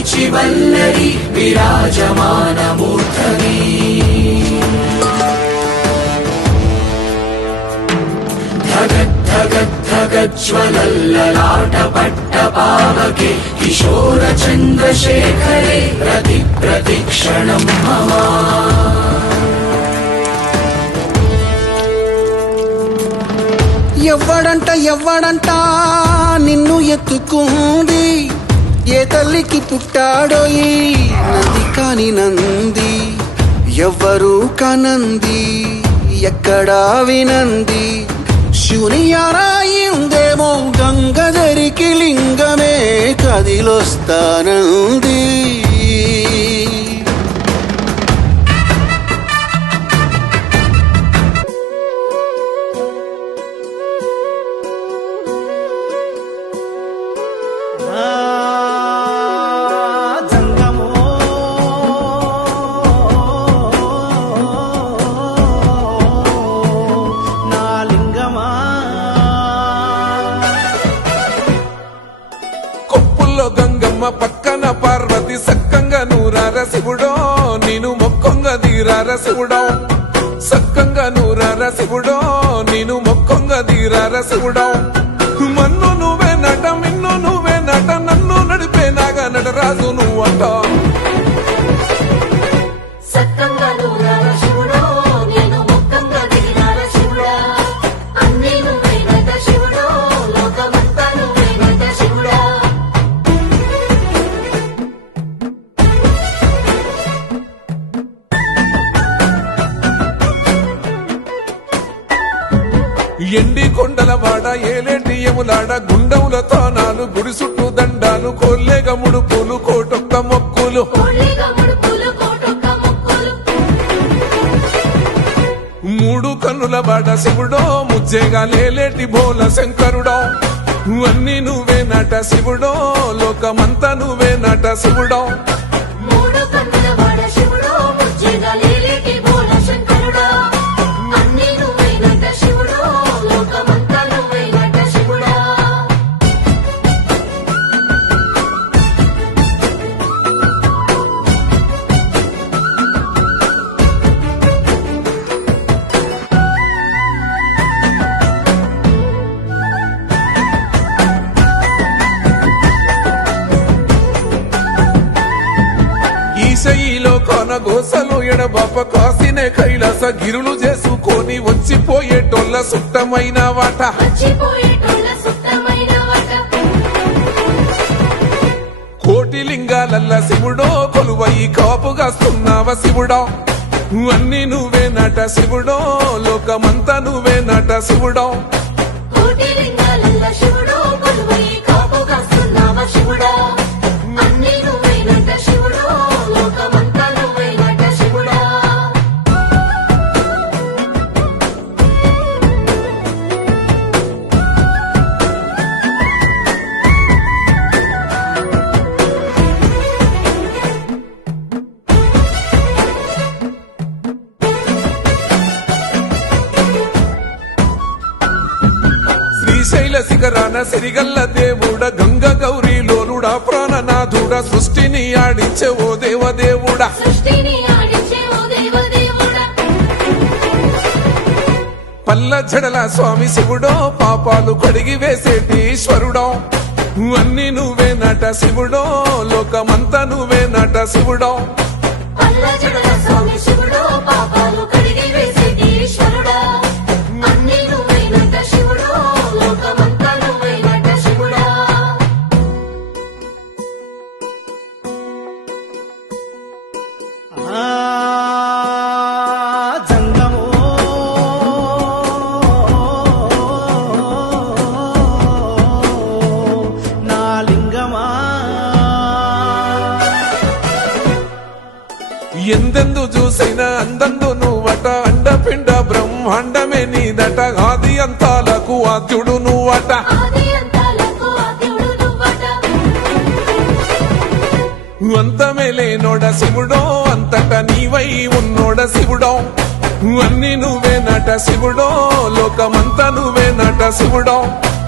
వీచివల్లరి విరాజమానమూర్ధని ధగద్ధగద్ధగజ్వలల్లలాటపట్టపావకే కిశోర చంద్రశేఖరే ప్రతిక్షణం మమ ఎవ్వడంట నిన్ను ఎత్తుకుంది ఏ తల్లికి పుట్టాడో ఈ నంది కాని నంది ఎవ్వరూ కానంది ఎక్కడా వినంది శివుని ఆరాయిందేమో గంగధరికి లింగమే కదిలొస్తానంది పక్కన పార్వతి సక్కంగా నూరార శివుడో నేను మొక్కంగా తీరార శివుడో సక్కంగా నూరార శివుడో నేను మొక్కంగా తీరార శివుడో మన్ను నువ్వే నట మిన్ను నువ్వే నట నన్ను నడిపే నాగా నటరాజు నువ్వంట ఎండి కొండల వాడ ఏలేటి యములాడ గుండముల తానాలు గుడి చుట్టూ దండాలు కోల్లేగ ముడుపులు కోటొక్క మొక్కులు మూడు కన్నుల వాడ శివుడో ముజ్జేగా లేలేటి బోల శంకరుడో అన్ని నువ్వే నట శివుడో లోకమంతా నువ్వే నట శివుడో ఈశయిలో కొన గోసలు ఎడబాప కాసినే కైలాస గిరులు చేసుకొని వచ్చిపోయేటోళ్ళ సుట్టమైన వాట కోటి లింగాలల్ల శివుడో కొలువై కాపుగాస్తున్నావ శివుడో అన్ని నువ్వే నట శివుడో లోకమంతా నువ్వే నట శివుడో శ్రీశైల శిఖరాన సిరిగల్ల దేవుడ గంగ గౌరీ లోలుడా ప్రాణనాథుడ సృష్టిని ఆడించే ఓ దేవదేవుడా పల్ల జడల స్వామి శివుడో పాపాలు కడిగి వేసేటి ఈశ్వరుడో అన్ని నువ్వే నట శివుడో లోకమంతా నువ్వే నట శివుడో ఎందెందు చూసిన అందందు నువ్వట అండపిండ బ్రహ్మాండమే నీదట ఆది అంతాలకు ఆద్యుడు నువ్వట అంతమే లేనోడ శివుడో అంతట నీవై ఉన్నోడ శివుడో అన్ని నువ్వే నట శివుడో లోకమంతా నువ్వే నట శివుడో